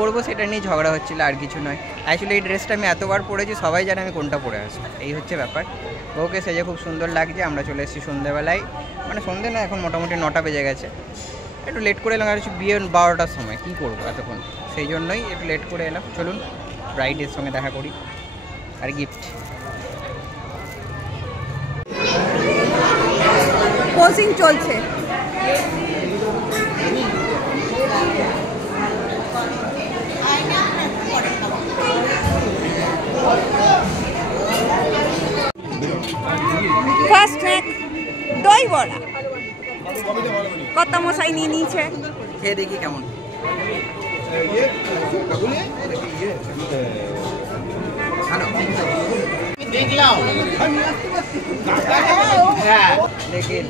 পরবো সেটা নিয়ে ঝগড়া হচ্ছিল, আর কিছু নয়। অ্যাকচুয়ালি এই ড্রেসটা আমি এতবার পরেছি, সবাই জানে আমি কোনটা পরে আসবো, এই হচ্ছে ব্যাপার। বউকে সেজে খুব সুন্দর লাগছে। আমরা চলে এসেছি সন্ধ্যেবেলায়, মানে সন্ধ্যে না, এখন মোটামুটি 9টা বেজে গেছে। একটু লেট করে এলাম, আর হচ্ছে বিয়ে 12টার সময়, কী করবো এতক্ষণ, সেই জন্যই একটু লেট করে এলাম। চলুন ব্রাইডের সঙ্গে দেখা করি। আর গিফট পোজিং চলছে। ফার্স্ট ট্র্যাক দই বড়া, কত মশাই নিয়ে নিয়েছে, খেয়ে দেখি কেমন। দেখেন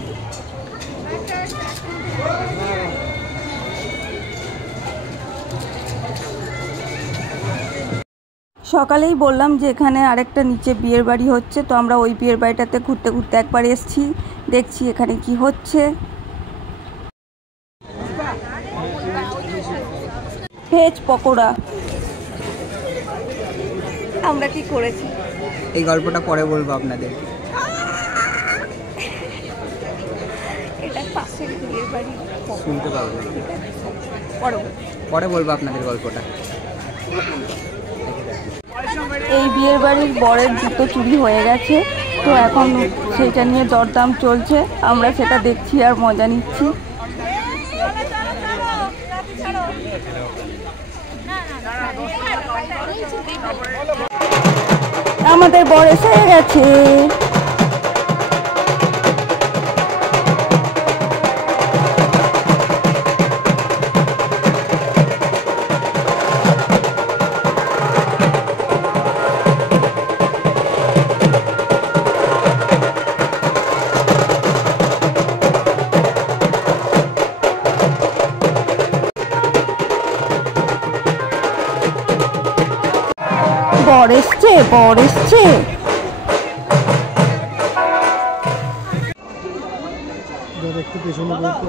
সকালেই বললাম যে এখানে আরেকটা নিচে বিয়ের বাড়ি হচ্ছে, তো আমরা ওই বিয়ের বাড়িটাতে ঘুরতে ঘুরতে একবার এসেছি, দেখছি এখানে কি হচ্ছে। ভেজ পকোড়া আমরা কি করেছি, এই গল্পটা পরে বলবো আপনাদের। এটা পাশের বিয়ের বাড়ি, শুনতে পাবো পরে বলবো আপনাদের গল্পটা। এই বিয়ের বাড়ির বরের জুতো চুরি হয়ে গেছে, তো এখন সেটা নিয়ে দরদাম চলছে, আমরা সেটা দেখছি আর মজা নিচ্ছি। আমাদের বর এসে গেছে। বর এসছে, বর এসছে। একটু পেছনে বলতে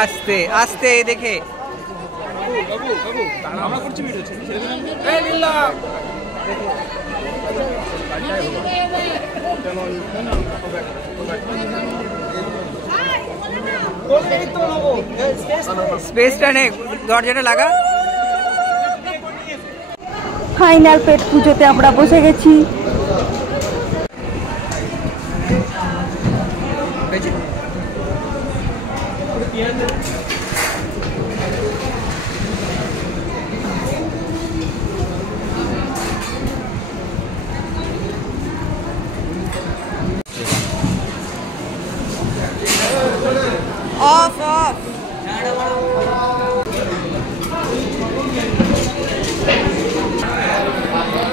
আস্তে আস্তে দেখে স্পেসটা নে, দরজাটা লাগা। ফাইনাল পেট পুজোতে আমরা বসে গেছি। অফ অফ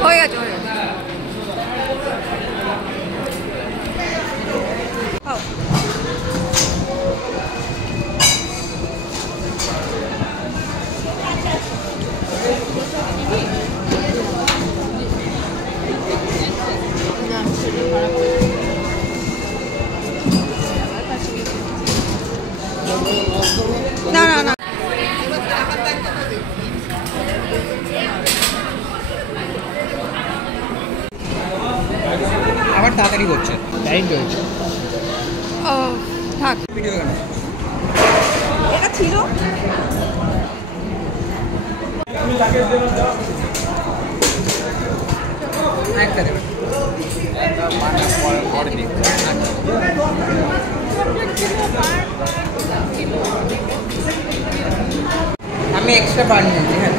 হয়ে গেছে, হয়ে গেছে। না না না, আবার তাড়াতাড়ি করছে, টাইম রয়েছে। ও থাক, ভিডিও কেন এটা ছিল একটা দেবেন। আমি এক্সট্রা পার নিয়েছি, হ্যাঁ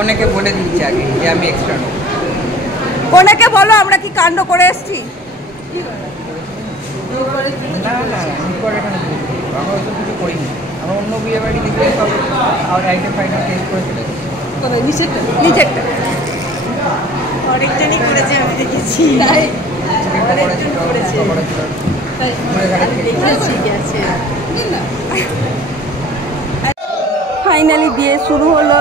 অনেকে বলে দিয়েছি আগে যে আমি এক্সট্রা নেব। কোনাকে বলো আমরা কি কাণ্ড করে এসেছি। না না করে এখানে আমরা তো কিছু করিনি, আমরা অন্য বিয়ে বাড়ি দিকে সব আর আইটেম ফাইনাল টেস্ট করে চলে গেছি। নিচেরটা অনেকজনই করেছে, আমি দেখেছি। ফাইনালি বিয়ে শুরু হলো।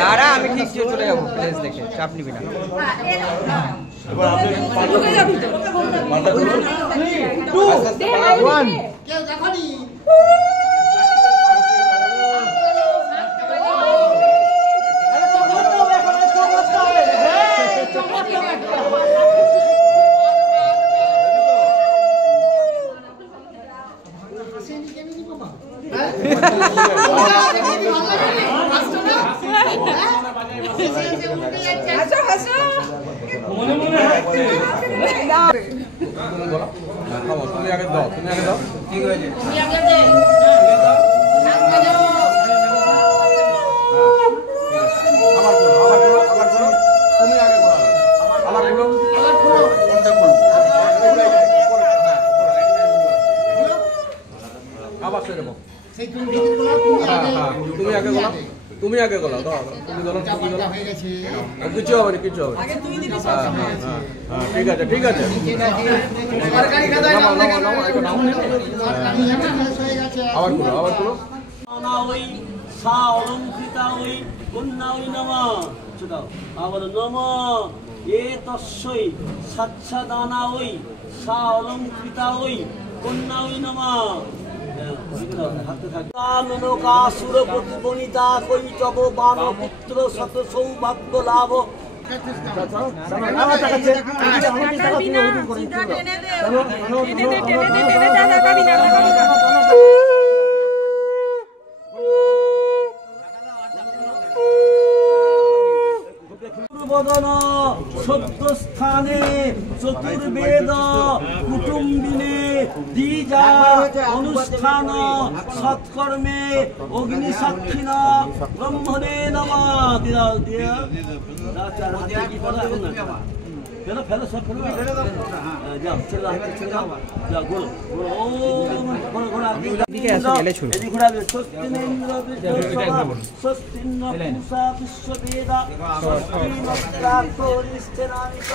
দাঁড়া আমি ঠিক চলে যাবো প্লেস দেখে, চাপ নিবি না। তুমি আগে গলাও, তুমি গলাও, কিছু হবে না, কিছু হবে। ঠিক আছে, ঠিক আছে। আবার করো, আবার করো। সা অলঙ্কৃতা ওই কন্যা ওই নমঃ। আবার নমঃ এ তস্যৈ সাচ্ছাদানা ওই সা অলঙ্কৃতা ওই কন্যা ওই নমঃ। কাসুর বনিতা কৈতব বানপুত্র শত সৌভাগ্য লাভ। বদন সদ্যস্থানে চতুর্বেদ কুটুম্বিনে দ্বিজা অনুষ্ঠান সৎকর্মে অগ্নি সাক্ষিণ ব্রহ্মণে নমঃ। ফেলো ফেলো সব ফেলো, যাও ছেলে ছেলে যাও, যাও ঘোরো ঘোরো, ও ঘোরো ঘোরো। এদিকে আসো, গেলে ছুড়ো। এদিকে ঘোরাবে। স্বস্তিনেন্দ্র বিদ্যুৎসভা স্বস্তিন্ন পুষা বিশ্ববেদা স্বস্তিরাত্রিস্থিরামিক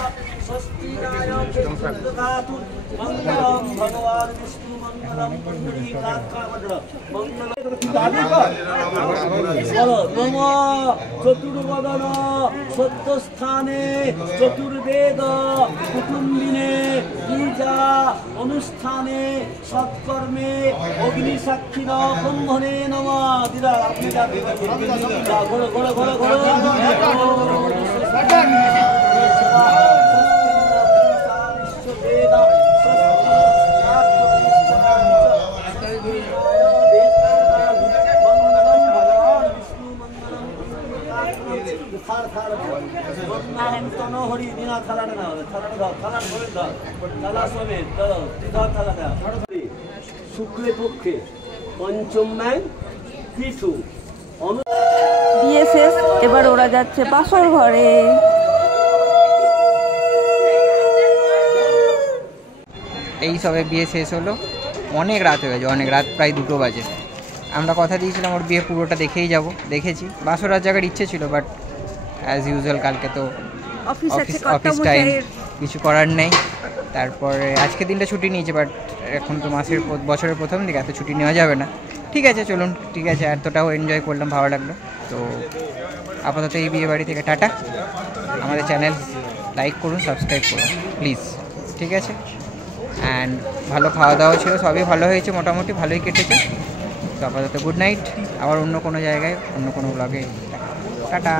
স্বস্তিনায়কে দধাতু। মঙ্গলম ভগবান বিষ্ণু মঙ্গলম পুণ্ডরীকাক্ষাবজ্র মঙ্গলম। বলো নমঃ চতুর্বদন সত্যস্থানে চতুর্বেদ কুটুম্বিনে দ্বিজা অনুষ্ঠানে সৎকর্মে অগ্নি সাক্ষিণ ব্রহ্মণে নমঃ। দিদা আপনি ঘোরো ঘোরো ঘোরো ঘোরো। হরি দিনা থালাটা না থালাটা দাও, থালা ধরে দাও, থালা সমেত দাও, দাও থালা দাও। শুক্লে পক্ষে পঞ্চম ম্যাং পিঠু। বিয়ে শেষ, এবার ওরা যাচ্ছে বাসর ঘরে। এই সবে বিয়ে শেষ হলো, অনেক রাত হয়ে গেছে, অনেক রাত, প্রায় 2টো বাজে। আমরা কথা দিয়েছিলাম ওর বিয়ে পুরোটা দেখেই যাব, দেখেছি। বাসরাত জায়গার ইচ্ছে ছিল, বাট অ্যাজ ইউজুয়াল কালকে তো অফিস টাইম, কিছু করার নেই। তারপরে আজকে দিনটা ছুটি নিয়েছে, বাট এখন তো বছরের প্রথম দিকে এত ছুটি নেওয়া যাবে না। ঠিক আছে চলুন, ঠিক আছে, এতটাও এনজয় করলাম, ভালো লাগলো। তো আপাতত এই বিয়ে বাড়ি থেকে টাটা। আমাদের চ্যানেল লাইক করুন, সাবস্ক্রাইব করুন প্লিজ, ঠিক আছে। অ্যান্ড ভালো খাওয়া দাওয়া ছিল, সবই ভালো হয়েছে, মোটামুটি ভালোই কেটেছে। তো আপাতত গুড নাইট, আবার অন্য কোনো জায়গায় অন্য কোনো ব্লগে টাটা।